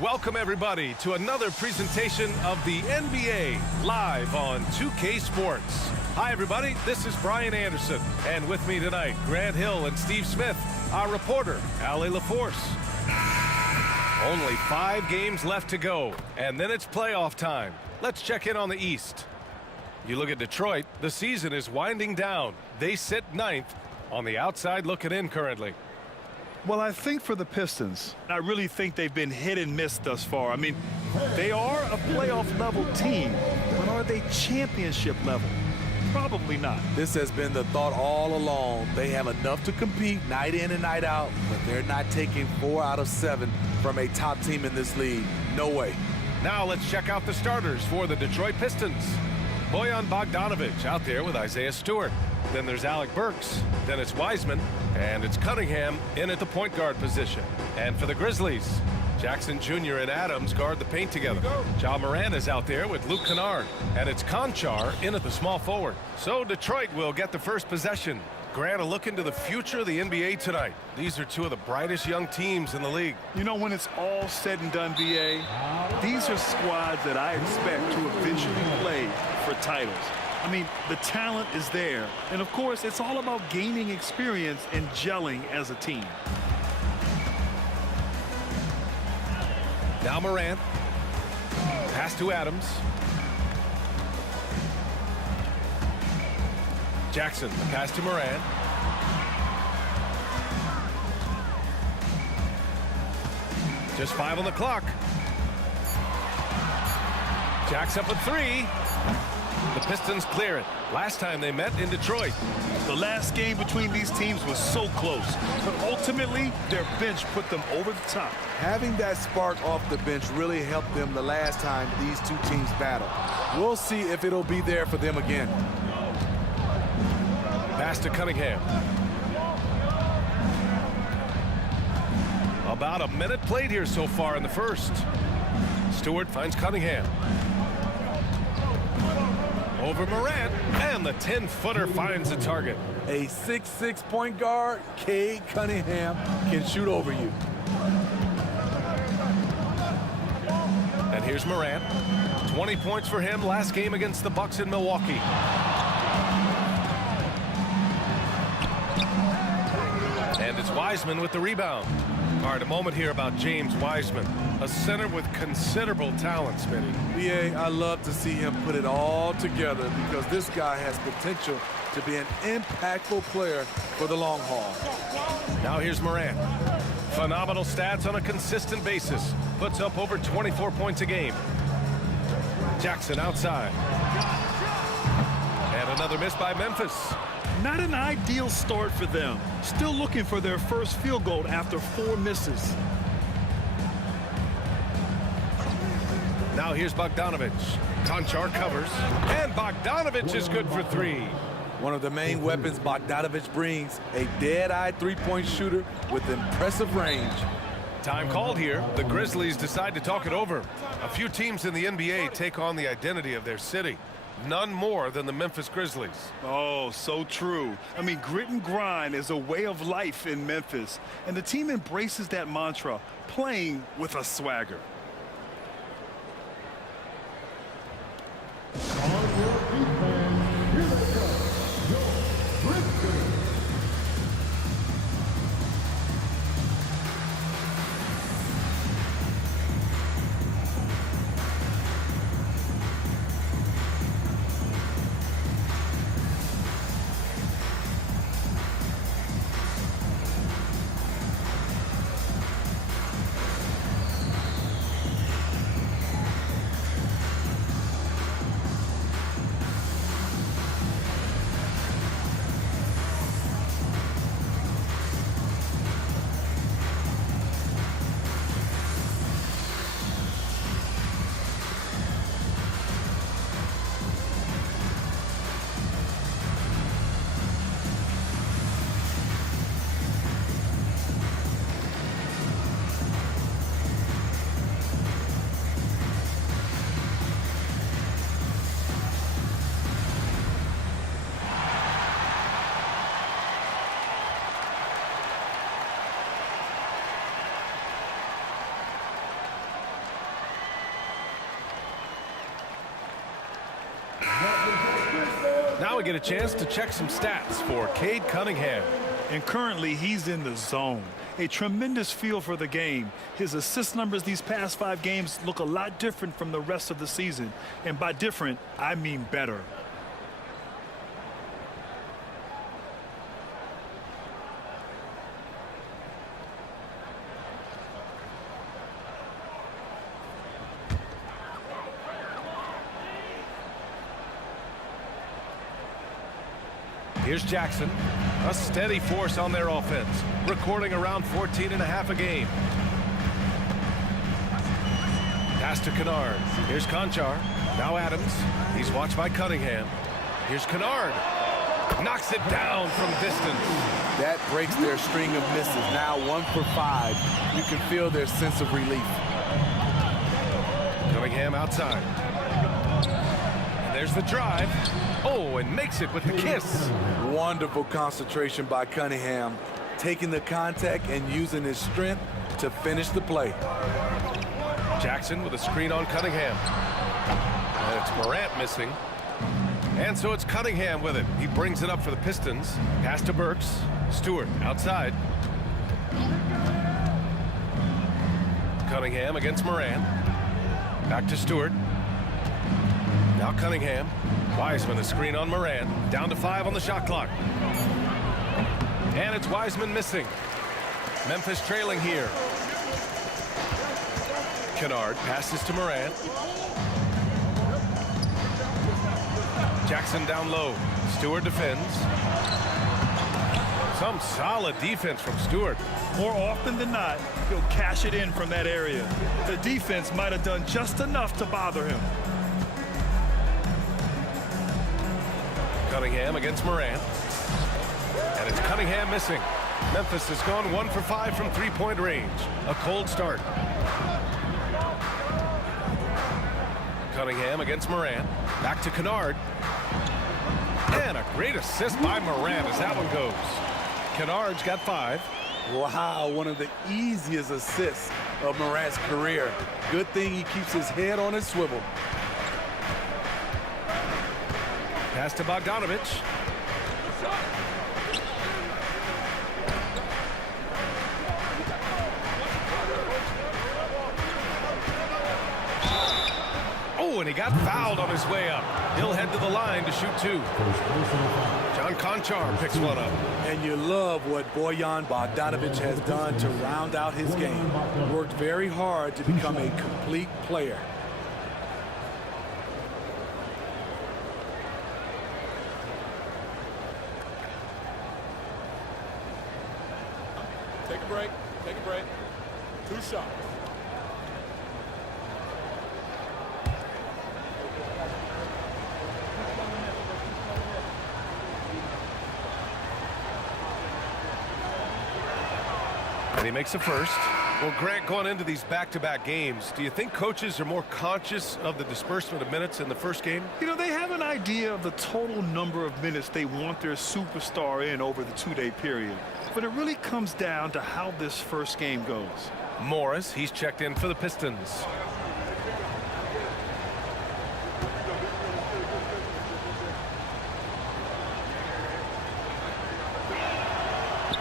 Welcome, everybody, to another presentation of the NBA live on 2K Sports. Hi, everybody. This is Brian Anderson. And with me tonight, Grant Hill and Steve Smith, our reporter, Allie LaForce. Only 5 games left to go, and then it's playoff time. Let's check in on the East. You look at Detroit, the season is winding down. They sit 9th on the outside looking in currently. Well, I think for the Pistons, I really think they've been hit and miss thus far. I mean, they are a playoff-level team, but are they championship level? Probably not. This has been the thought all along. They have enough to compete night in and night out, but they're not taking 4 out of 7 from a top team in this league. No way. Now let's check out the starters for the Detroit Pistons. Bojan Bogdanovic out there with Isaiah Stewart. Then there's Alec Burks. Then it's Wiseman. And it's Cunningham in at the point guard position. And for the Grizzlies, Jackson Jr. and Adams guard the paint together. Ja Morant is out there with Luke Kennard. And it's Conchar in at the small forward. So Detroit will get the first possession. Grant, a look into the future of the NBA tonight. These are 2 of the brightest young teams in the league. You know, when it's all said and done, BA, these are squads that I expect to eventually play for titles. I mean, the talent is there. And, of course, it's all about gaining experience and gelling as a team. Now Morant. Pass to Adams. Jackson, the pass to Morant. Just 5 on the clock. Jack's up at 3. The Pistons clear it. Last time they met in Detroit. The last game between these teams was so close, but ultimately their bench put them over the top. Having that spark off the bench really helped them the last time these 2 teams battled. We'll see if it'll be there for them again. Pass to Cunningham. About a minute played here so far in the first. Stewart finds Cunningham. Over Morant, and the 10-footer finds the target. A 6'6" point guard, Cade Cunningham, can shoot over you. And here's Morant. 20 points for him last game against the Bucks in Milwaukee. And it's Wiseman with the rebound. All right, a moment here about James Wiseman, a center with considerable talent, Smitty. BA, I love to see him put it all together because this guy has potential to be an impactful player for the long haul. Now here's Morant. Phenomenal stats on a consistent basis. Puts up over 24 points a game. Jackson outside. And another miss by Memphis. Not an ideal start for them. Still looking for their first field goal after 4 misses. Now here's Bogdanovic. Conchar covers. And Bogdanovic is good for 3. One of the main weapons Bogdanovic brings, a dead-eye three-point shooter with impressive range. Time called here. The Grizzlies decide to talk it over. A few teams in the NBA take on the identity of their city. None more than the Memphis Grizzlies. Oh, so true. I mean, grit and grind is a way of life in Memphis, and the team embraces that mantra, playing with a swagger. Now we get a chance to check some stats for Cade Cunningham. And currently, he's in the zone. A tremendous feel for the game. His assist numbers these past 5 games look a lot different from the rest of the season. And by different, I mean better. Here's Jackson, a steady force on their offense, recording around 14.5 a game. Pass to Kennard. Here's Conchar. Now Adams. He's watched by Cunningham. Here's Kennard. Knocks it down from distance. That breaks their string of misses. Now 1 for 5. You can feel their sense of relief. Cunningham outside. And there's the drive. Oh, and makes it with the kiss. Wonderful concentration by Cunningham, taking the contact and using his strength to finish the play. Jackson with a screen on Cunningham. And it's Morant missing. And so it's Cunningham with it. He brings it up for the Pistons. Pass to Burks. Stewart outside. Cunningham against Morant. Back to Stewart. Now Cunningham. Wiseman, a screen on Morant. Down to 5 on the shot clock. And it's Wiseman missing. Memphis trailing here. Kennard passes to Morant. Jackson down low. Stewart defends. Some solid defense from Stewart. More often than not, he'll cash it in from that area. The defense might have done just enough to bother him. Cunningham against Morant. And it's Cunningham missing. Memphis has gone 1 for 5 from three-point range. A cold start. Cunningham against Morant. Back to Kennard. And a great assist by Morant as that one goes. Kennard's got 5. Wow, one of the easiest assists of Morant's career. Good thing he keeps his head on his swivel. Pass to Bogdanovich. Oh, and he got fouled on his way up. He'll head to the line to shoot 2. John Conchar picks one up. And you love what Bojan Bogdanovich has done to round out his game. Worked very hard to become a complete player. Take a break. Take a break. 2 shots. And he makes a first. Well, Grant, going into these back-to-back games, do you think coaches are more conscious of the disbursement of minutes in the first game? You know, they have an idea of the total number of minutes they want their superstar in over the 2-day period. But it really comes down to how this first game goes. Morris, he's checked in for the Pistons.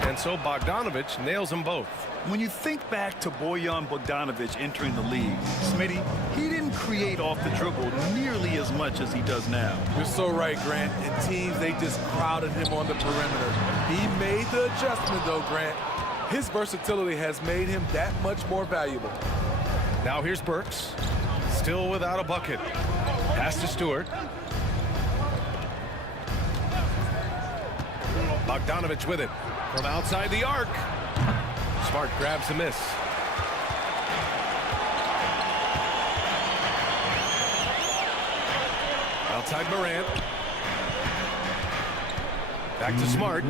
And so Bogdanovich nails them both. When you think back to Bojan Bogdanovich entering the league, Smitty, he didn't create off the dribble nearly as much as he does now. You're so right, Grant. And teams, they just crowded him on the perimeter. He made the adjustment, though, Grant. His versatility has made him that much more valuable. Now here's Burks. Still without a bucket. Pass to Stewart. Bogdanovich with it. From outside the arc. Smart grabs a miss. Outside Morant. Back to Smart.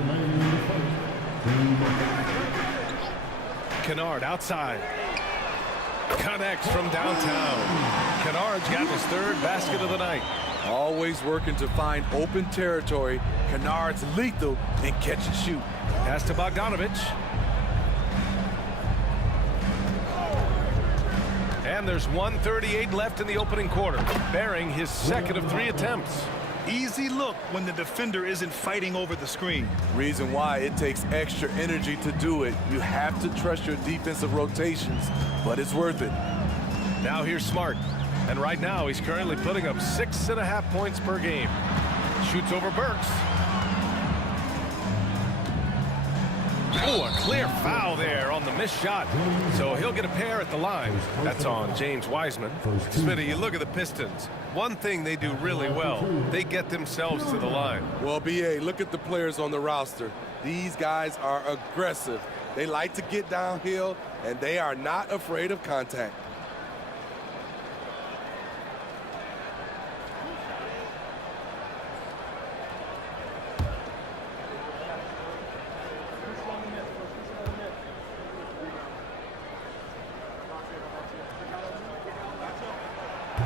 Kennard outside. Connects from downtown. Kennard's got his 3rd basket of the night. Always working to find open territory. Kennard's lethal in catch and shoot. Pass to Bogdanovich. And there's 1:38 left in the opening quarter, bearing his 2nd of 3 attempts. easy look when the defender isn't fighting over the screen. Reason why it takes extra energy to do it. You have to trust your defensive rotations, but it's worth it. Now here's Smart. And right now he's currently putting up 6.5 points per game. Shoots over Burks. Oh, a clear foul there on the missed shot. So he'll get a pair at the line. That's on James Wiseman. Smitty, you look at the Pistons. One thing they do really well, they get themselves to the line. Well, BA, look at the players on the roster. These guys are aggressive. They like to get downhill, and they are not afraid of contact.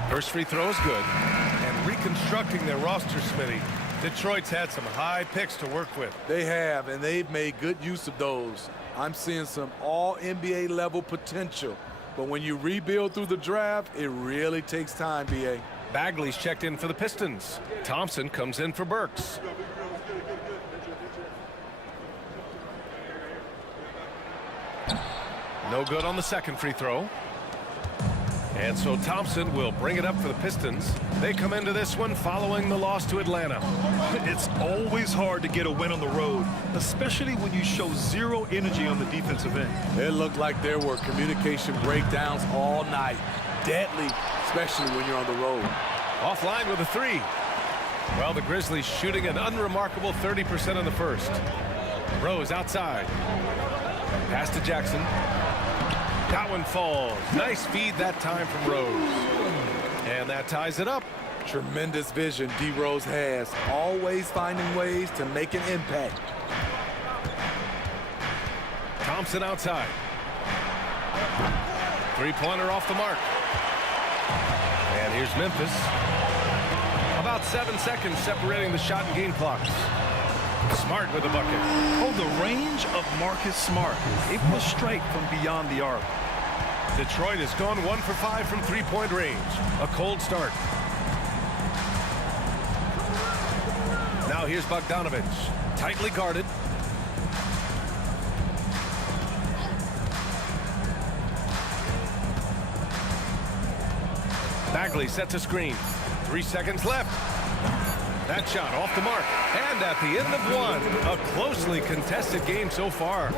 First free throw is good. And reconstructing their roster, Smitty, Detroit's had some high picks to work with. They have, and they've made good use of those. I'm seeing some all-NBA level potential. But when you rebuild through the draft, it really takes time, BA. Bagley's checked in for the Pistons. Thompson comes in for Burks. No good on the second free throw. And so Thompson will bring it up for the Pistons. They come into this one following the loss to Atlanta. It's always hard to get a win on the road, especially when you show zero energy on the defensive end. It looked like there were communication breakdowns all night. Deadly, especially when you're on the road. Offline with a three. Well, the Grizzlies shooting an unremarkable 30% in the first. Rose outside. Pass to Jackson. That one falls. Nice feed that time from Rose. And that ties it up. Tremendous vision D. Rose has. Always finding ways to make an impact. Thompson outside. Three-pointer off the mark. And here's Memphis. About 7 seconds separating the shot and game clocks. Smart with the bucket. Oh, the range of Marcus Smart. Able to strike from beyond the arc. Detroit has gone 1 for 5 from three-point range. A cold start. Now here's Bogdanovich. Tightly guarded. Bagley sets a screen. 3 seconds left. That shot off the mark. And at the end of one, a closely contested game so far.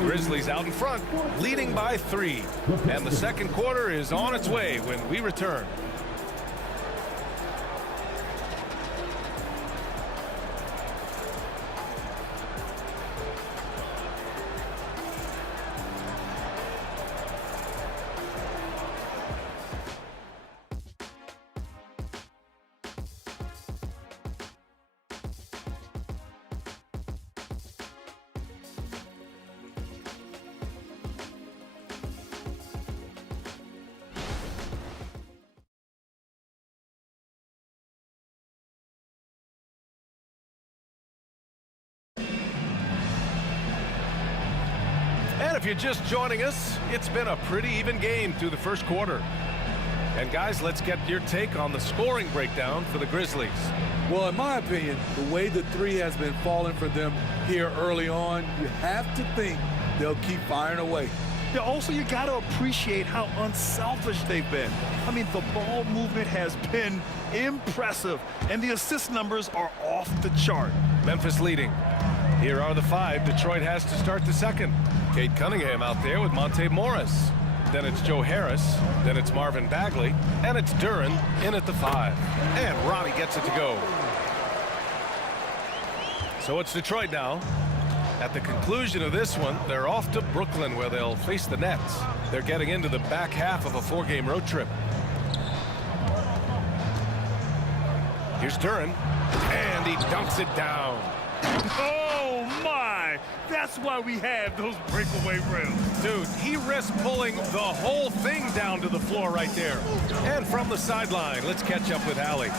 Grizzlies out in front, leading by 3. And the second quarter is on its way when we return. And if you're just joining us, it's been a pretty even game through the first quarter. And guys, let's get your take on the scoring breakdown for the Grizzlies. Well, in my opinion, the way the three has been falling for them here early on, you have to think they'll keep firing away. Yeah, also, you got to appreciate how unselfish they've been. I mean, the ball movement has been impressive, and the assist numbers are off the chart. Memphis leading. Here are the 5 Detroit has to start the second. Cade Cunningham out there with Monte Morris. Then it's Joe Harris. Then it's Marvin Bagley. And it's Duren in at the 5. And Ronnie gets it to go. So it's Detroit now. At the conclusion of this one, they're off to Brooklyn where they'll face the Nets. They're getting into the back half of a 4-game road trip. Here's Duren. And he dunks it down. Oh, my! why. That's why we have those breakaway rims. Dude, he risked pulling the whole thing down to the floor right there. And from the sideline, let's catch up with Allie.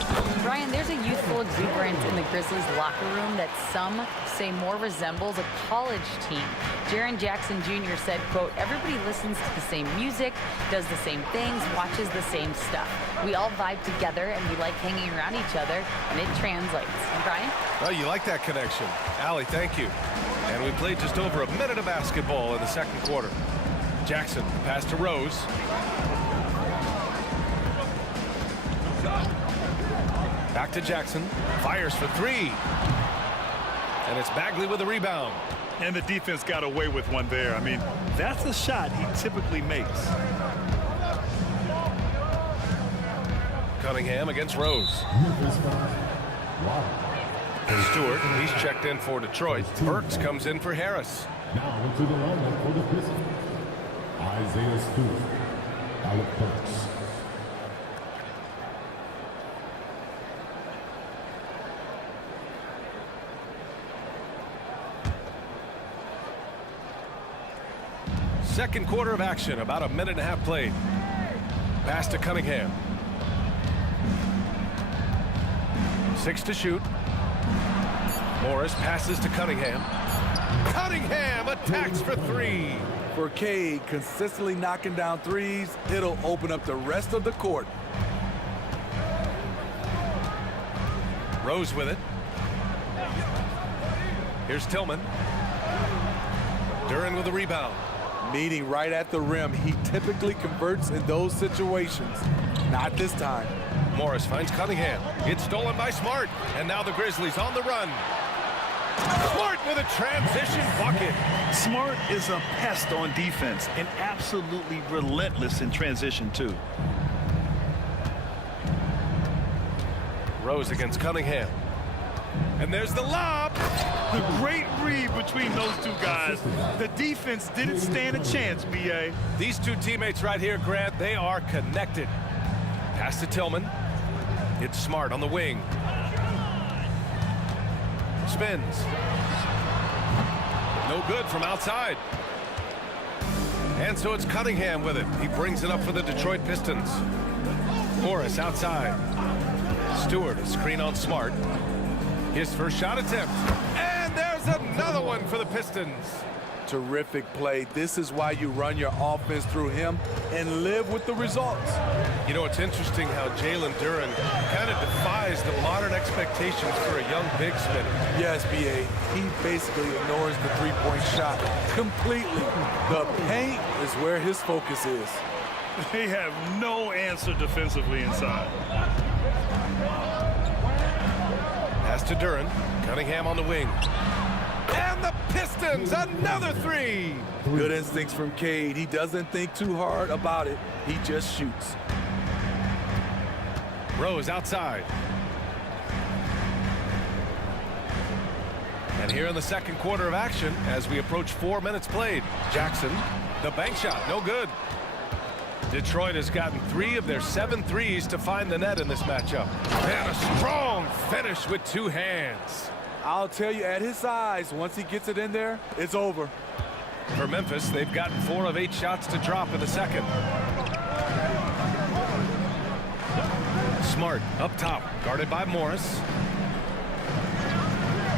Brian, there's a youthful exuberance in the Grizzlies locker room that some say more resembles a college team. Jaren Jackson Jr. said, quote, "Everybody listens to the same music, does the same things, watches the same stuff. We all vibe together and we like hanging around each other, and it translates." And Brian? Oh, you like that connection. Allie, thank you. And we played just over a minute of basketball in the second quarter. Jackson, pass to Rose. Back to Jackson. Fires for three. And it's Bagley with the rebound. And the defense got away with one there. I mean, that's a shot he typically makes. Cunningham against Rose. Stewart, he's checked in for Detroit. Burks comes in for Harris. Now into the lineup for the Pistons. Isaiah Stewart, Alec Burks. Second quarter of action, about a minute and a half played. Pass to Cunningham. 6 to shoot. Morris passes to Cunningham. Cunningham attacks for three. For Cade, consistently knocking down threes, it'll open up the rest of the court. Rose with it. Here's Tillman. Duran with the rebound. Meeting right at the rim, he typically converts in those situations. Not this time. Morris finds Cunningham. It's stolen by Smart. And now the Grizzlies on the run. Smart with a transition bucket. Smart is a pest on defense and absolutely relentless in transition, too. Rose against Cunningham. And there's the lob. The great read between those two guys. The defense didn't stand a chance, B.A. These two teammates right here, Grant, they are connected. Pass to Tillman. It's Smart on the wing. Spins. No good from outside. And so it's Cunningham with it. He brings it up for the Detroit Pistons. Morris outside. Stewart, a screen on Smart. His first shot attempt. And there's another one for the Pistons. Terrific play. This is why you run your offense through him and live with the results. You know, it's interesting how Jalen Duran kind of defies the modern expectations for a young big spinner. Yes, B.A. He basically ignores the three-point shot completely. The paint is where his focus is. They have no answer defensively inside. Pass to Duran. Cunningham on the wing. And the Pistons, another three. Good instincts from Cade. He doesn't think too hard about it. He just shoots. Rose outside. And here in the second quarter of action, as we approach 4 minutes played, Jackson, the bank shot, no good. Detroit has gotten 3 of their 7 threes to find the net in this matchup. And a strong finish with 2 hands. I'll tell you, at his size, once he gets it in there, it's over. For Memphis, they've gotten 4 of 8 shots to drop in the second. Smart up top, guarded by Morris.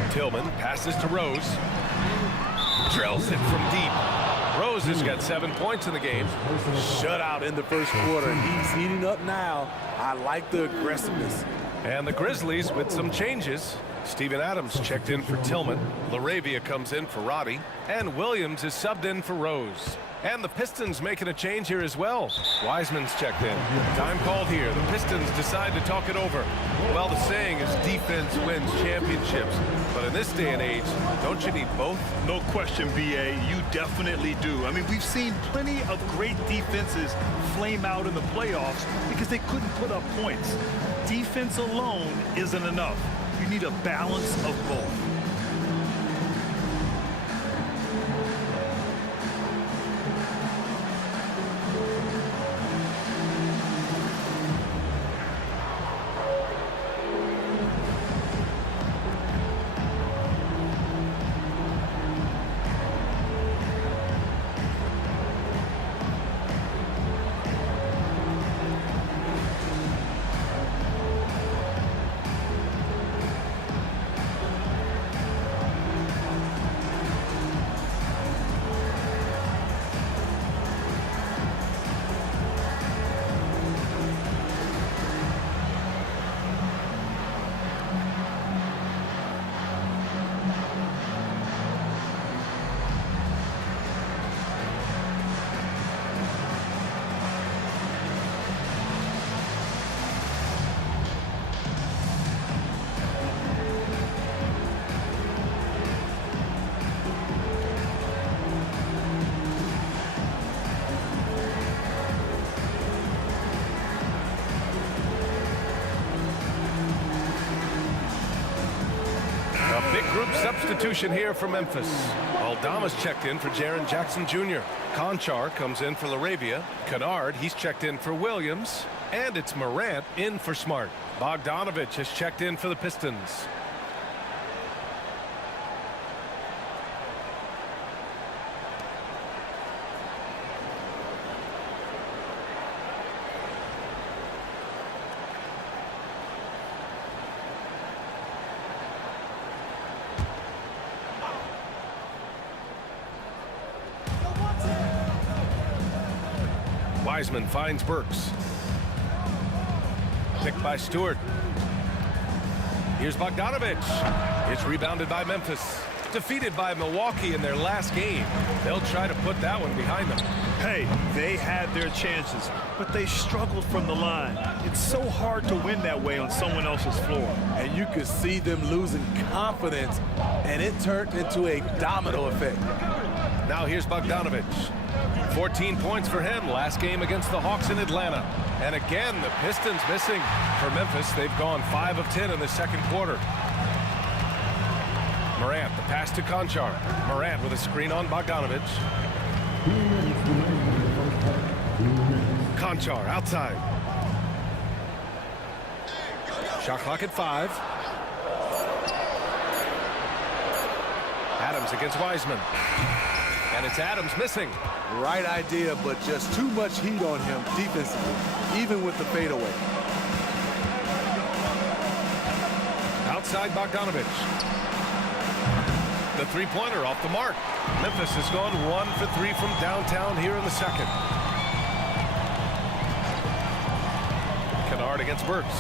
Tillman passes to Rose. Drills it from deep. Rose has got 7 points in the game. Shutout in the first quarter. He's heating up now. I like the aggressiveness. And the Grizzlies with some changes. Steven Adams checked in for Tillman. LaRavia comes in for Roddy. And Williams is subbed in for Rose. And the Pistons making a change here as well. Wiseman's checked in. Time called here. The Pistons decide to talk it over. Well, the saying is defense wins championships. But in this day and age, don't you need both? No question, B.A. You definitely do. I mean, we've seen plenty of great defenses flame out in the playoffs because they couldn't put up points. Defense alone isn't enough. You need a balance of both. Big group substitution here for Memphis. Aldama's checked in for Jaren Jackson Jr. Conchar comes in for LaRavia. Kennard, he's checked in for Williams. And it's Morant in for Smart. Bogdanovich has checked in for the Pistons. Wiseman finds Burks. Picked by Stewart. Here's Bogdanovich. It's rebounded by Memphis. Defeated by Milwaukee in their last game. They'll try to put that one behind them. Hey, they had their chances, but they struggled from the line. It's so hard to win that way on someone else's floor. And you could see them losing confidence, and it turned into a domino effect. Now here's Bogdanovich. 14 points for him last game against the Hawks in Atlanta. And again, the Pistons missing. For Memphis, they've gone 5 of 10 in the second quarter. Morant, the pass to Conchar. Morant with a screen on Bogdanovich. Conchar outside. Shot clock at 5. Adams against Wiseman. And it's Adams missing. Right idea, but just too much heat on him defensively, even with the fadeaway. Outside Bogdanovich. The three-pointer off the mark. Memphis has gone 1 for 3 from downtown here in the second. Kennard against Burks.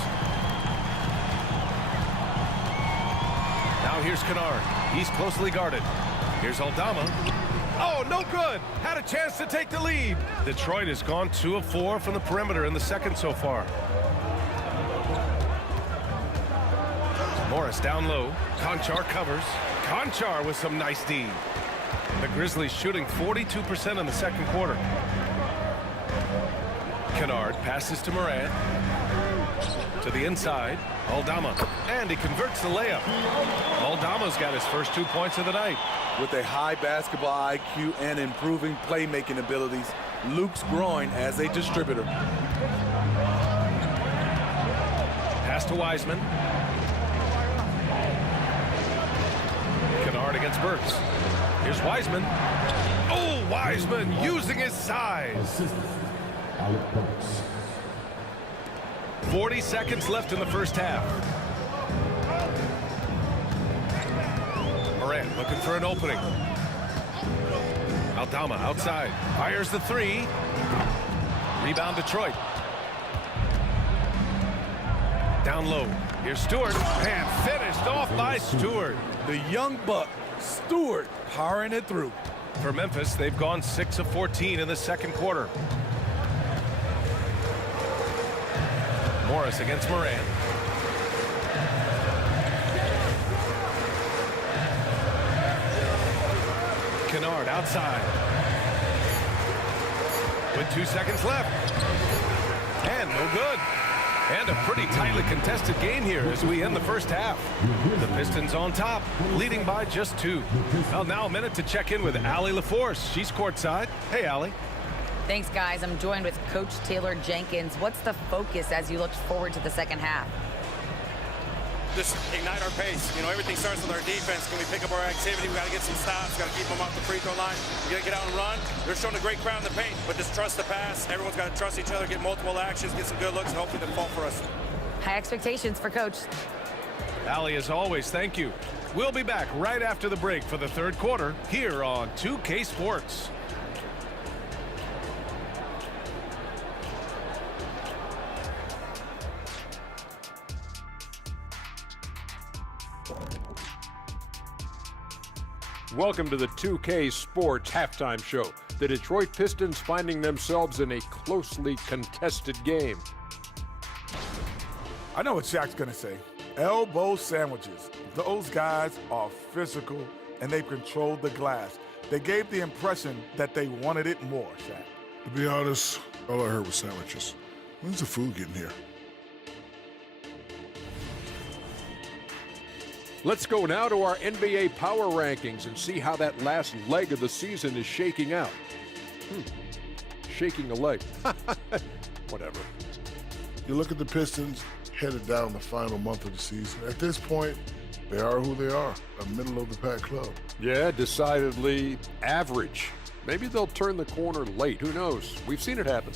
Now here's Kennard. He's closely guarded. Here's Aldama. Oh, no good. Had a chance to take the lead. Detroit has gone 2 of 4 from the perimeter in the second so far. Morris down low. Conchar covers. Conchar with some nice D. The Grizzlies shooting 42% in the second quarter. Kennard passes to Morant. To the inside. Aldama. And he converts the layup. Aldama's got his first 2 points of the night. With a high basketball IQ and improving playmaking abilities, Luke's growing as a distributor. Pass to Wiseman. Kennard against Burks. Here's Wiseman. Oh, Wiseman using his size. Assistant, Alec Burks. 40 seconds left in the first half. Morant looking for an opening. Aldama outside. Fires the three. Rebound Detroit. Down low. Here's Stewart. And finished off by Stewart. The young buck, Stewart, powering it through. For Memphis, they've gone 6 of 14 in the second quarter. Morris against Morant. Kennard outside. With 2 seconds left. And no good. And a pretty tightly contested game here as we end the first half. The Pistons on top, leading by just 2. Well, now a minute to check in with Allie LaForce. She's courtside. Hey, Allie. Thanks, guys. I'm joined with Coach Taylor Jenkins. What's the focus as you look forward to the second half? Just ignite our pace. You know, everything starts with our defense. Can we pick up our activity? We got to get some stops. Got to keep them off the free throw line. We got to get out and run. They're showing a great crowd in the paint, but just trust the pass. Everyone's got to trust each other, get multiple actions, get some good looks, and hopefully they fall for us. High expectations for Coach. Allie, as always, thank you. We'll be back right after the break for the third quarter here on 2K Sports. Welcome to the 2K Sports Halftime Show. The Detroit Pistons finding themselves in a closely contested game. I know what Shaq's going to say. Elbow sandwiches. Those guys are physical, and they've controlled the glass. They gave the impression that they wanted it more, Shaq. To be honest, all I heard was sandwiches. When's the food getting here? Let's go now to our NBA power rankings and see how that last leg of the season is shaking out. Shaking a leg. Whatever. You look at the Pistons headed down the final month of the season. At this point, they are who they are, a middle-of-the-pack club. Yeah, decidedly average. Maybe they'll turn the corner late. Who knows? We've seen it happen.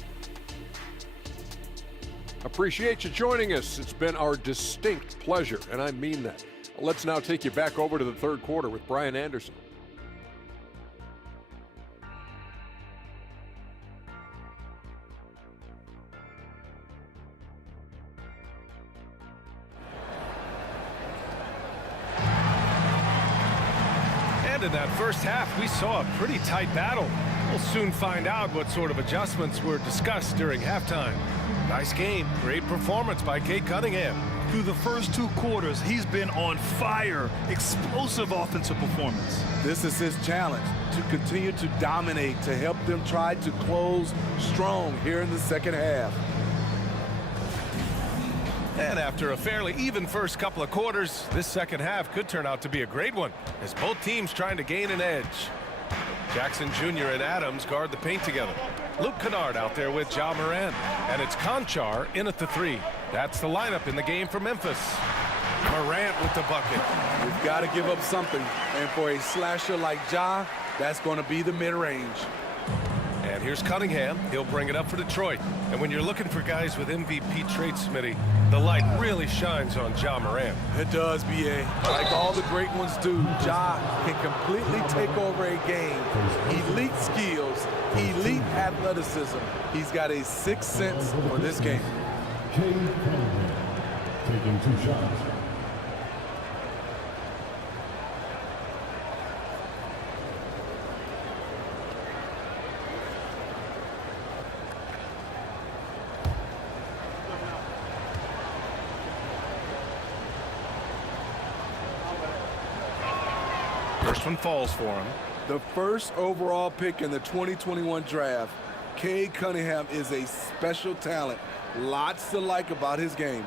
Appreciate you joining us. It's been our distinct pleasure, and I mean that. Let's now take you back over to the third quarter with Brian Anderson. And in that first half, we saw a pretty tight battle. We'll soon find out what sort of adjustments were discussed during halftime. Nice game. Great performance by Cade Cunningham. Through the first 2 quarters, he's been on fire. Explosive offensive performance. This is his challenge, to continue to dominate, to help them try to close strong here in the second half. And after a fairly even first couple of quarters, this second half could turn out to be a great one, as both teams trying to gain an edge. Jackson Jr. and Adams guard the paint together. Luke Kennard out there with Ja Morant. And it's Conchar in at the 3. That's the lineup in the game for Memphis. Morant with the bucket. We've got to give up something. And for a slasher like Ja, that's going to be the mid-range. And here's Cunningham. He'll bring it up for Detroit. And when you're looking for guys with MVP traits, Smitty, the light really shines on Ja Morant. It does, B.A. Like all the great ones do, Ja can completely take over a game. Elite skills, elite athleticism. He's got a sixth sense for this game. Cade Cunningham taking 2 shots. First one falls for him. The first overall pick in the 2021 draft, Cade Cunningham is a special talent. Lots to like about his game.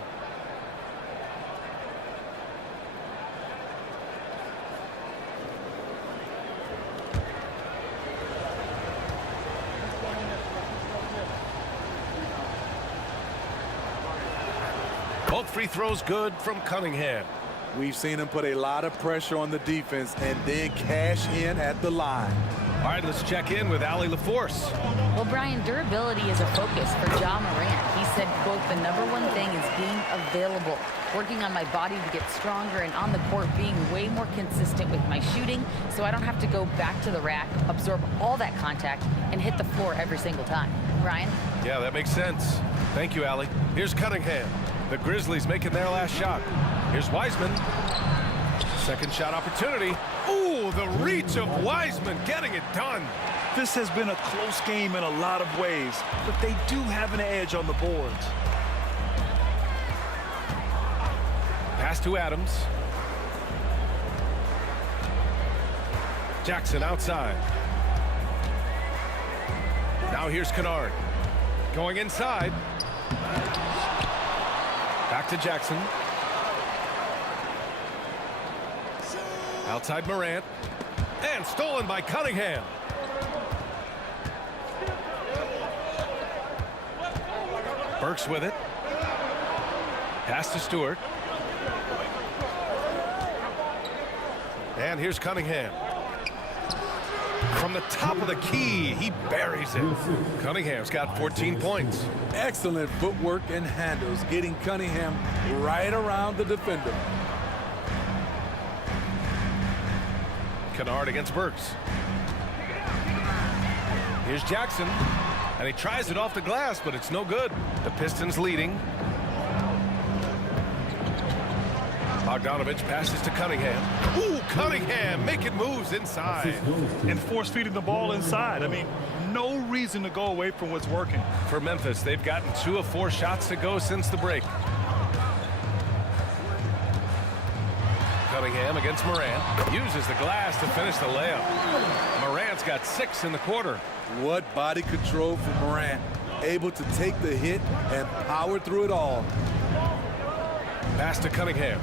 Both free throws good from Cunningham. We've seen him put a lot of pressure on the defense and then cash in at the line. All right, let's check in with Allie LaForce. Well, Brian, durability is a focus for Ja Morant. He said, quote, the #1 thing is being available, working on my body to get stronger, and on the court being way more consistent with my shooting so I don't have to go back to the rack, absorb all that contact, and hit the floor every single time. Brian? Yeah, that makes sense. Thank you, Allie. Here's Cunningham. The Grizzlies making their last shot. Here's Wiseman. Second shot opportunity. Ooh, the reach of Wiseman getting it done. This has been a close game in a lot of ways, but they do have an edge on the boards. Pass to Adams. Jackson outside. Now here's Kennard. Going inside. Back to Jackson. Outside Morant. And stolen by Cunningham. Burks with it. Pass to Stewart. And here's Cunningham. From the top of the key, he buries it. Cunningham's got 14 points. Excellent footwork and handles, getting Cunningham right around the defender. Kennard against Burks. Here's Jackson. And he tries it off the glass, but it's no good. The Pistons leading. Bogdanovich passes to Cunningham. Ooh, Cunningham making moves inside. And force feeding the ball inside. I mean, no reason to go away from what's working. For Memphis, they've gotten 2 of 4 shots to go since the break. Cunningham against Morant. Uses the glass to finish the layup. Morant's got 6 in the quarter. What body control from Morant. Able to take the hit and power through it all. Pass to Cunningham.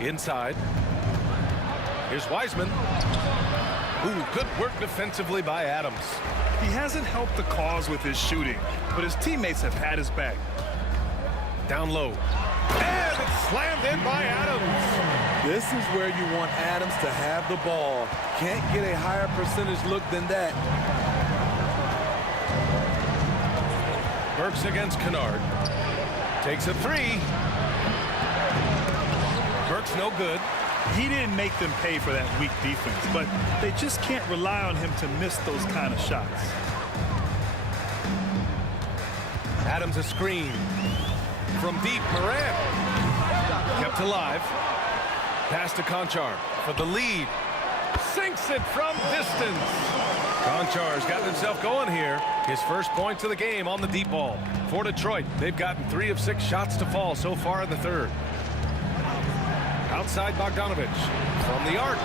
Inside. Here's Wiseman. Ooh, good work defensively by Adams. He hasn't helped the cause with his shooting, but his teammates have had his back. Down low. And it's slammed in by Adams. This is where you want Adams to have the ball. Can't get a higher percentage look than that. Burks against Kennard. Takes a three. Burks no good. He didn't make them pay for that weak defense, but they just can't rely on him to miss those kind of shots. Adams a screen. From deep, Morant. Kept alive. Pass to Conchar for the lead. Sinks it from distance. Conchar's gotten himself going here. His first points of the game on the deep ball. For Detroit, they've gotten 3 of 6 shots to fall so far in the third. Outside Bogdanovich from the arc.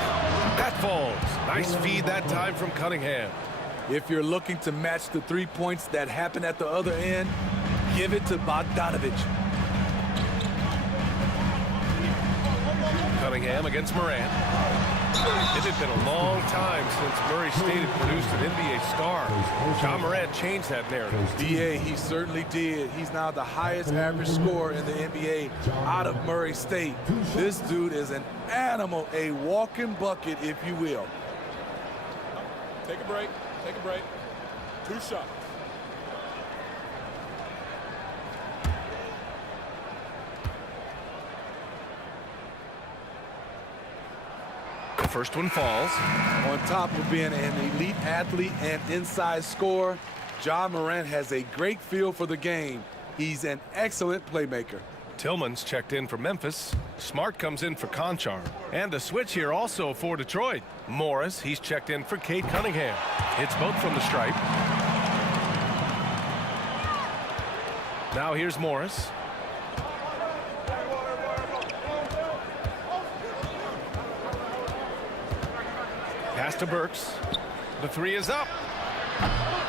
That falls. Nice feed that time from Cunningham. If you're looking to match the 3 points that happen at the other end, give it to Bogdanovich. Cunningham against Morant. It had been a long time since Murray State had produced an NBA star. John Morant changed that narrative. DA, he certainly did. He's now the highest average scorer in the NBA out of Murray State. This dude is an animal, a walking bucket, if you will. Take a break. Take a break. 2 shots. The first one falls. On top of being an elite athlete and inside scorer, John Morant has a great feel for the game. He's an excellent playmaker. Tillman's checked in for Memphis. Smart comes in for Conchar. And a switch here also for Detroit. Morris, he's checked in for Cade Cunningham. Hits both from the stripe. Now here's Morris. Pass to Burks. The 3 is up.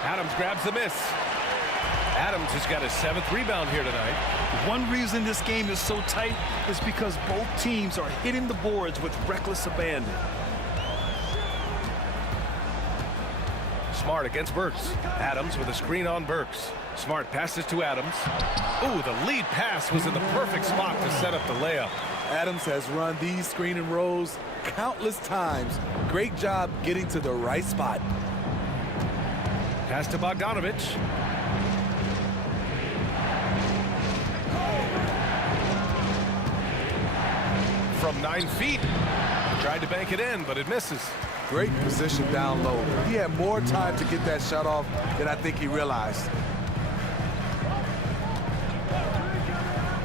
Adams grabs the miss. Adams has got his 7th rebound here tonight. One reason this game is so tight is because both teams are hitting the boards with reckless abandon. Smart against Burks. Adams with a screen on Burks. Smart passes to Adams. Ooh, the lead pass was in the perfect spot to set up the layup. Adams has run these screen and rolls countless times. Great job getting to the right spot. Pass to Bogdanovich. From 9 feet. Tried to bank it in, but it misses. Great position down low. He had more time to get that shot off than I think he realized.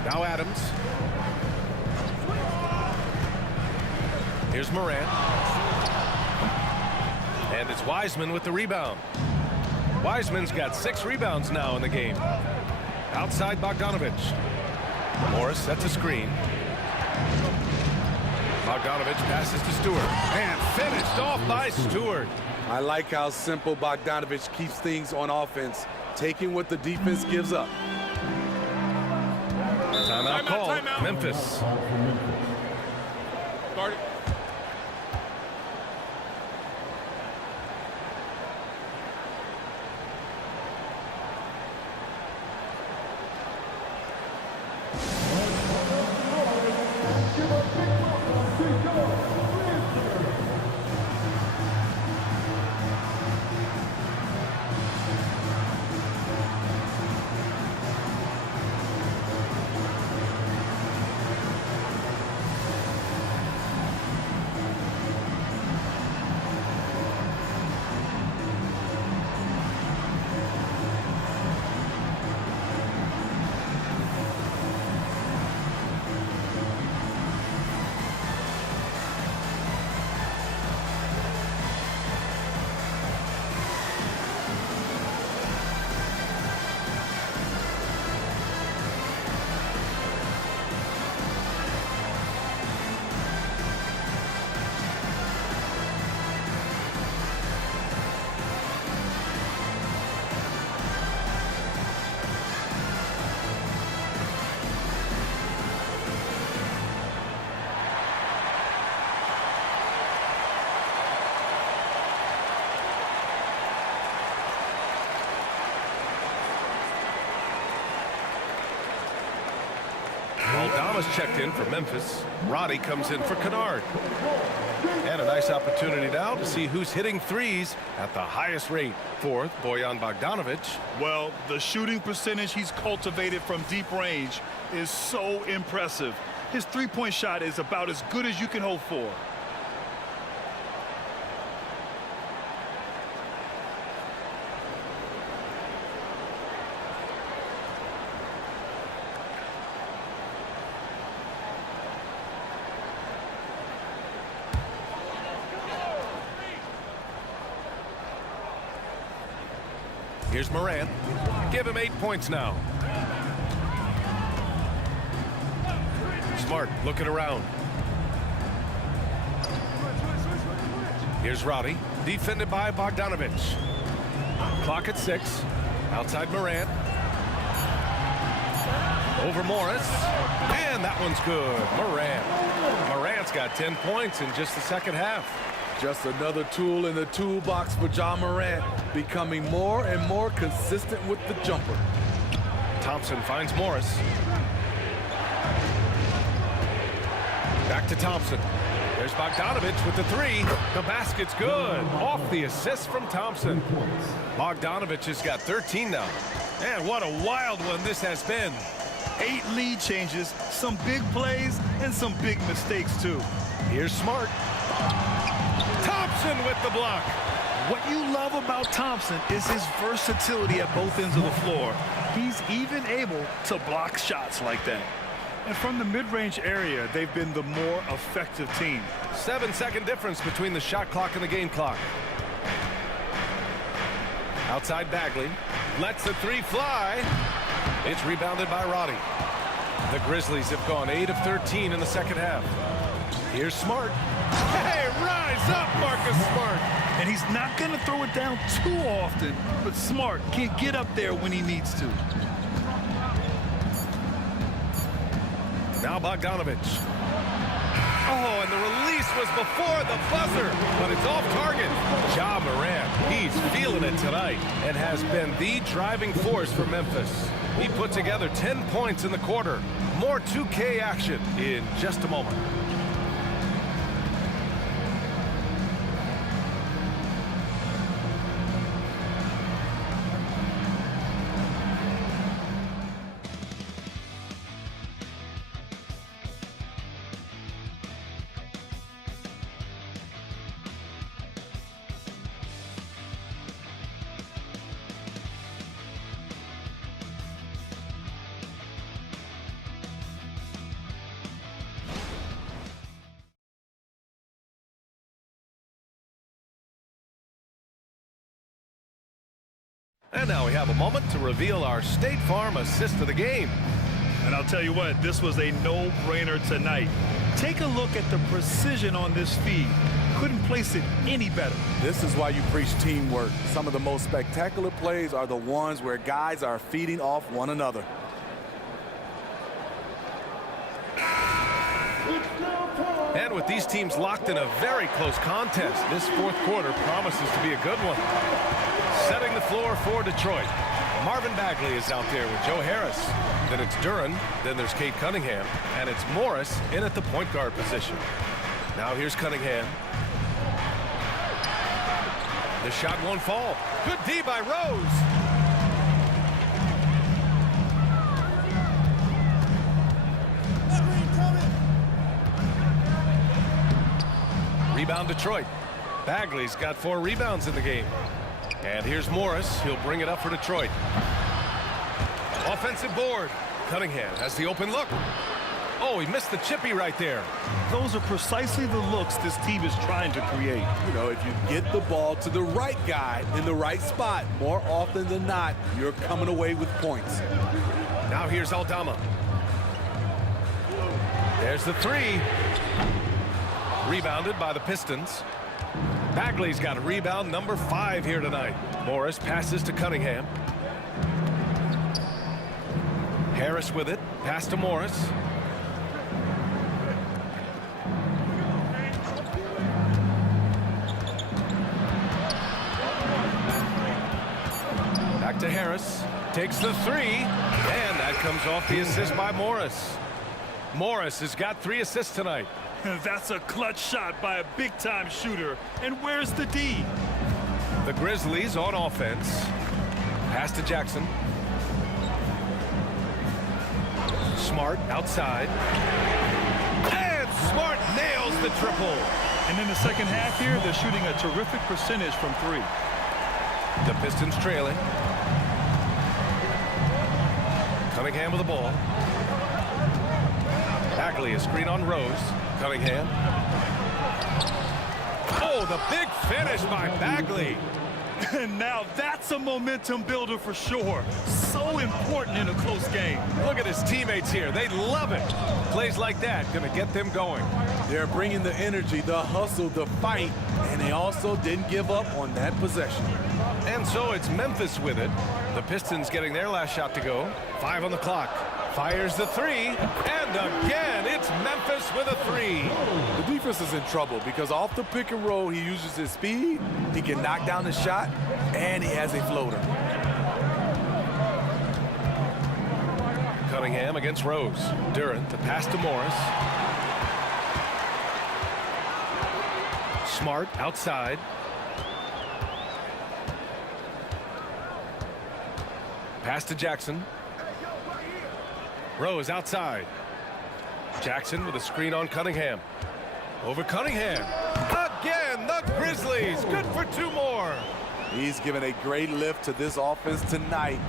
Now Adams. Here's Morant. And it's Wiseman with the rebound. Wiseman's got 6 rebounds now in the game. Outside Bogdanovich. Morris sets a screen. Bogdanovich passes to Stewart. And finished off by Stewart. I like how simple Bogdanovich keeps things on offense, taking what the defense gives up. Timeout called. Memphis. Guard it. Aldama's checked in for Memphis. Roddy comes in for Kennard. And a nice opportunity now to see who's hitting threes at the highest rate. Fourth, Bojan Bogdanovic. Well, the shooting percentage he's cultivated from deep range is so impressive. His three-point shot is about as good as you can hope for. Here's Morant. Give him 8 points now. Smart looking around. Here's Roddy. Defended by Bogdanovic. Clock at 6. Outside Morant. Over Morris. And that one's good. Morant's got 10 points in just the second half. Just another tool in the toolbox for Ja Morant, becoming more and more consistent with the jumper. Thompson finds Morris. Back to Thompson. There's Bogdanovic with the three. The basket's good. Off the assist from Thompson. Bogdanovic has got 13 now. And what a wild one this has been. 8 lead changes, some big plays, and some big mistakes, too. Here's Smart. Thompson with the block. What you love about Thompson is his versatility at both ends of the floor. He's even able to block shots like that. And from the mid-range area, they've been the more effective team. 7-second difference between the shot clock and the game clock. Outside Bagley. Lets the three fly. It's rebounded by Roddy. The Grizzlies have gone 8 of 13 in the second half. Here's Smart. Hey, rise up, Marcus Smart. And he's not going to throw it down too often, but Smart can get up there when he needs to. Now Bogdanovic. Oh, and the release was before the buzzer, but it's off target. Ja Morant, he's feeling it tonight and has been the driving force for Memphis. He put together 10 points in the quarter. More 2K action in just a moment. And now we have a moment to reveal our State Farm assist of the game. And I'll tell you what, this was a no-brainer tonight. Take a look at the precision on this feed. Couldn't place it any better. This is why you preach teamwork. Some of the most spectacular plays are the ones where guys are feeding off one another. And with these teams locked in a very close contest, this fourth quarter promises to be a good one. Setting the floor for Detroit. Marvin Bagley is out there with Joe Harris. Then it's Duren. Then there's Cade Cunningham. And it's Morris in at the point guard position. Now here's Cunningham. The shot won't fall. Good D by Rose. Rebound Detroit. Bagley's got 4 rebounds in the game. And here's Morris. He'll bring it up for Detroit. Offensive board. Cunningham has the open look. Oh, he missed the chippy right there. Those are precisely the looks this team is trying to create. You know, if you get the ball to the right guy in the right spot, more often than not, you're coming away with points. Now here's Aldama. There's the three. Rebounded by the Pistons. Bagley's got a rebound number 5 here tonight. Morris passes to Cunningham. Harris with it. Pass to Morris. Back to Harris. Takes the 3. And that comes off the assist by Morris. Morris has got 3 assists tonight. That's a clutch shot by a big-time shooter. And where's the D? The Grizzlies on offense. Pass to Jackson. Smart outside. And Smart nails the triple. And in the second half here, they're shooting a terrific percentage from 3. The Pistons trailing. Cunningham with the ball. Bagley, a screen on Rose. Cunningham. Oh, the big finish by Bagley. And now that's a momentum builder for sure. So important in a close game. Look at his teammates here. They love it. Plays like that going to get them going. They're bringing the energy, the hustle, the fight, and they also didn't give up on that possession. And so it's Memphis with it. The Pistons getting their last shot to go. 5 on the clock. Fires the 3. And again, it's Memphis with a 3. The defense is in trouble because off the pick and roll, he uses his speed. He can knock down the shot, and he has a floater. Cunningham against Rose. Durant, the pass to Morris. Smart outside. Pass to Jackson. Rose outside. Jackson with a screen on Cunningham. Over Cunningham. Again, the Grizzlies. Good for 2 more. He's given a great lift to this offense tonight.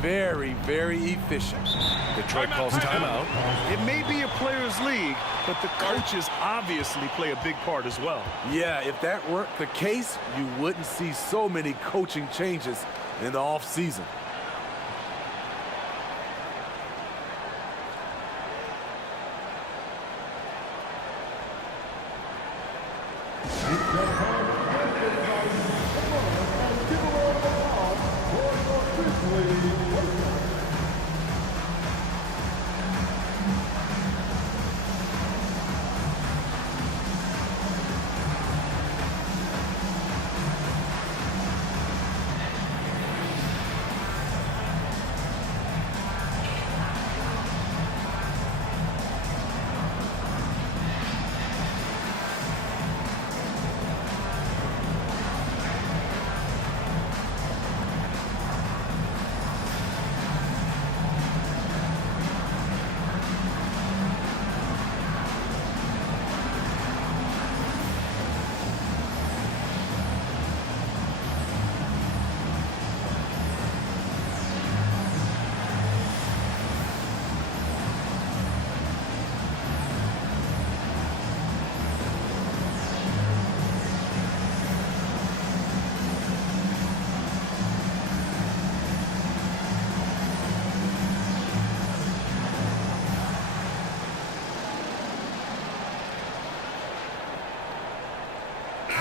Very, very efficient. Detroit calls timeout. It may be a players' league, but the coaches obviously play a big part as well. Yeah, if that weren't the case, you wouldn't see so many coaching changes in the offseason.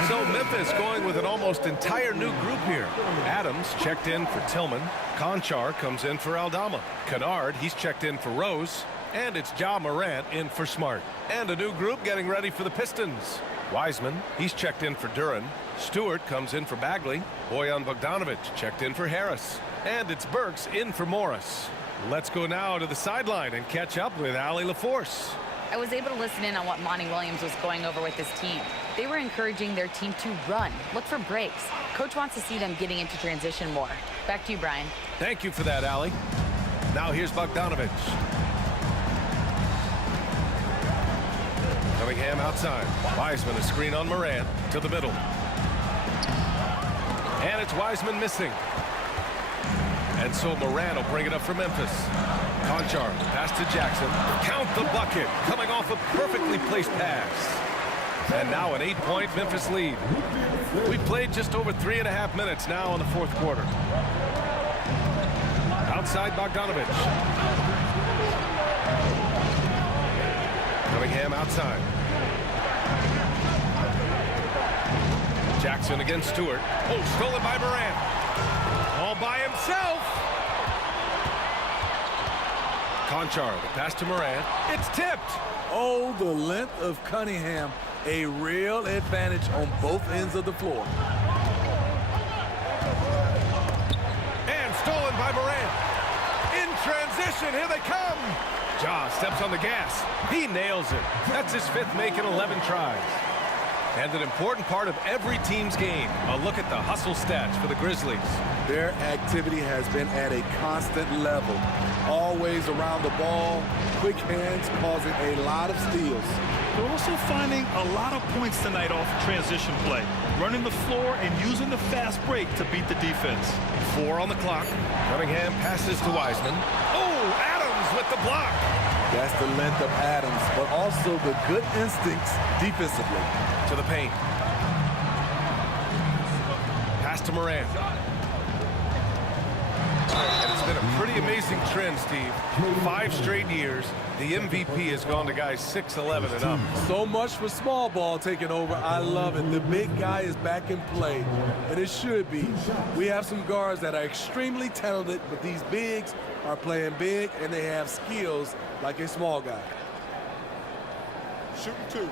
So Memphis going with an almost entire new group here. Adams checked in for Tillman. Conchar comes in for Aldama. Kennard, he's checked in for Rose. And it's Ja Morant in for Smart. And a new group getting ready for the Pistons. Wiseman, he's checked in for Duran. Stewart comes in for Bagley. Bojan Bogdanovic checked in for Harris. And it's Burks in for Morris. Let's go now to the sideline and catch up with Allie LaForce. I was able to listen in on what Monty Williams was going over with his team. They were encouraging their team to run, look for breaks. Coach wants to see them getting into transition more. Back to you, Brian. Thank you for that, Allie. Now here's Bogdanovic. Cunningham outside. Wiseman, a screen on Morant to the middle. And it's Wiseman missing. And so Morant will bring it up for Memphis. Conchar, pass to Jackson. Count the bucket, coming off a perfectly placed pass. And now an 8-point Memphis lead. We played just over 3.5 minutes now in the fourth quarter. Outside Bogdanovic. Cunningham outside. Jackson against Stewart. Oh, stolen by Morant. All by himself. Conchar, the pass to Morant. It's tipped. Oh, the length of Cunningham. A real advantage on both ends of the floor. And stolen by Morant. In transition, here they come. Ja steps on the gas. He nails it. That's his 5th make in 11 tries. And an important part of every team's game, a look at the hustle stats for the Grizzlies. Their activity has been at a constant level. Always around the ball, quick hands causing a lot of steals. They're also finding a lot of points tonight off transition play, running the floor and using the fast break to beat the defense. 4 on the clock. Cunningham passes to Wiseman. Oh, Adams with the block. That's the length of Adams, but also the good instincts defensively. To the paint. Pass to Morant. And it's been a pretty amazing trend, Steve. 5 straight years, the MVP has gone to guys 6'11" and up. So much for small ball taking over. I love it. The big guy is back in play, and it should be. We have some guards that are extremely talented, but these bigs are playing big, and they have skills like a small guy. Shooting 2.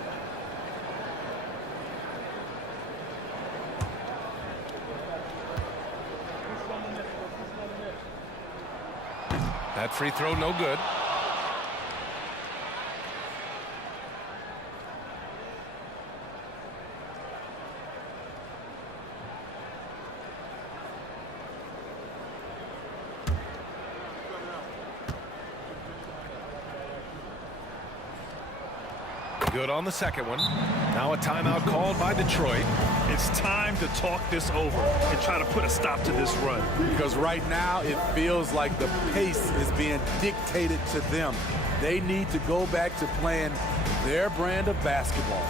That free throw, no good. Good on the second one. Now a timeout called by Detroit. It's time to talk this over and try to put a stop to this run. Because right now it feels like the pace is being dictated to them. They need to go back to playing their brand of basketball.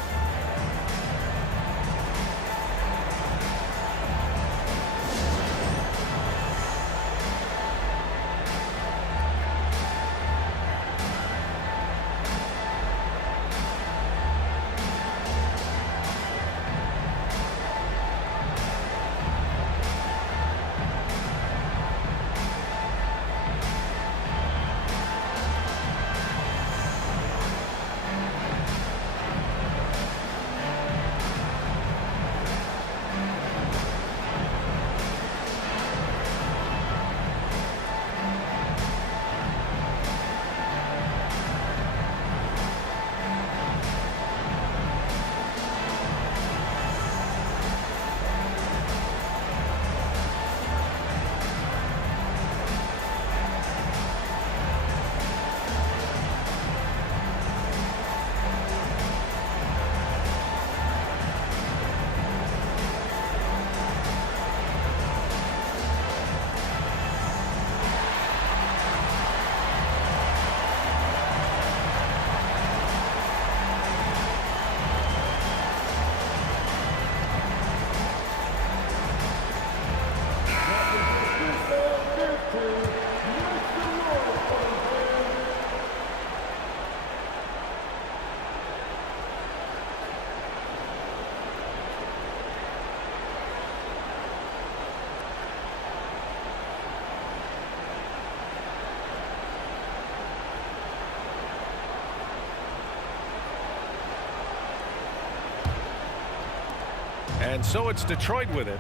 And so it's Detroit with it.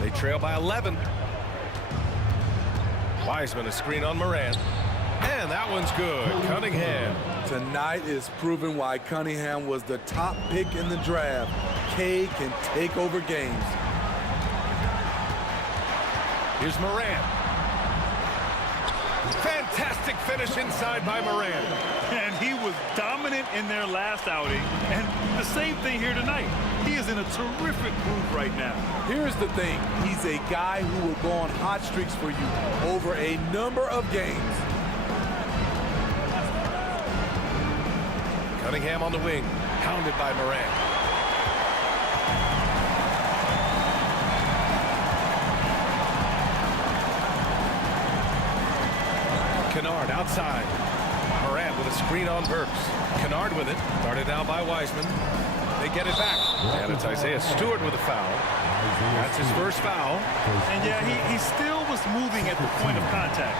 They trail by 11. Wiseman a screen on Morant. And that one's good. Cunningham. Tonight is proving why Cunningham was the top pick in the draft. K can take over games. Here's Morant. Fantastic finish inside by Morant. And he was dominant in their last outing. And the same thing here tonight. He is in a terrific groove right now. Here's the thing. He's a guy who will go on hot streaks for you over a number of games. Cunningham on the wing. Pounded by Morant. Kennard outside. Morant with a screen on Burks. Kennard with it. Guarded down by Wiseman. They get it back. And it's Isaiah Stewart with a foul. That's his first foul. And yeah, he still was moving at the point of contact.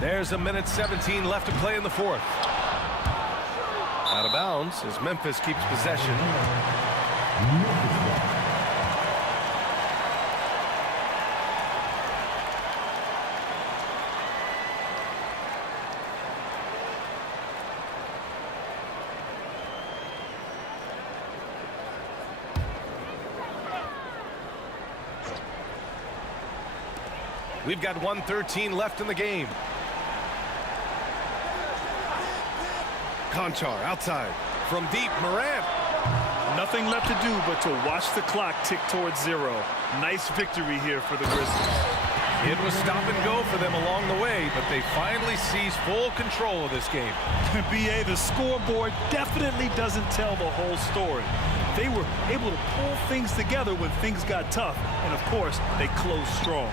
There's a minute 17 left to play in the fourth. Out of bounds as Memphis keeps possession. We've got 1:13 left in the game. Conchar outside. From deep, Morant. Nothing left to do but to watch the clock tick towards 0. Nice victory here for the Grizzlies. It was stop and go for them along the way, but they finally seized full control of this game. BA, the scoreboard definitely doesn't tell the whole story. They were able to pull things together when things got tough, and of course, they closed strong.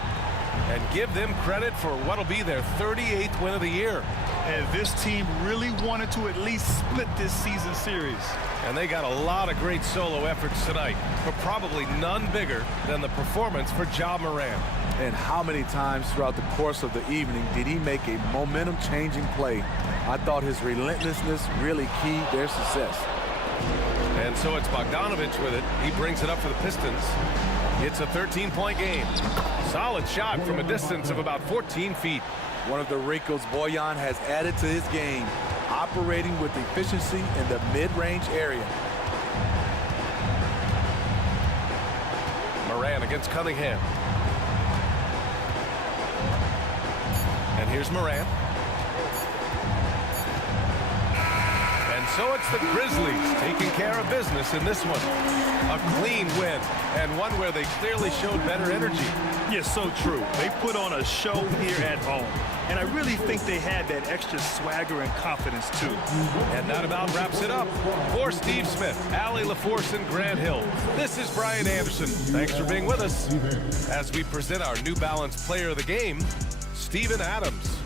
And give them credit for what'll be their 38th win of the year. And this team really wanted to at least split this season series. And they got a lot of great solo efforts tonight, but probably none bigger than the performance for Ja Morant. And how many times throughout the course of the evening did he make a momentum-changing play? I thought his relentlessness really keyed their success. And so it's Bogdanovich with it. He brings it up for the Pistons. It's a 13-point game. Solid shot from a distance of about 14 feet. One of the wrinkles Bojan has added to his game, operating with efficiency in the mid-range area. Morant against Cunningham. And here's Morant. And so it's the Grizzlies taking care of business in this one. A clean win, and one where they clearly showed better energy. Yeah, so true. They put on a show here at home. And I really think they had that extra swagger and confidence, too. And that about wraps it up. For Steve Smith, Allie LaForce, and Grant Hill, this is Brian Anderson. Thanks for being with us as we present our New Balance Player of the Game, Steven Adams.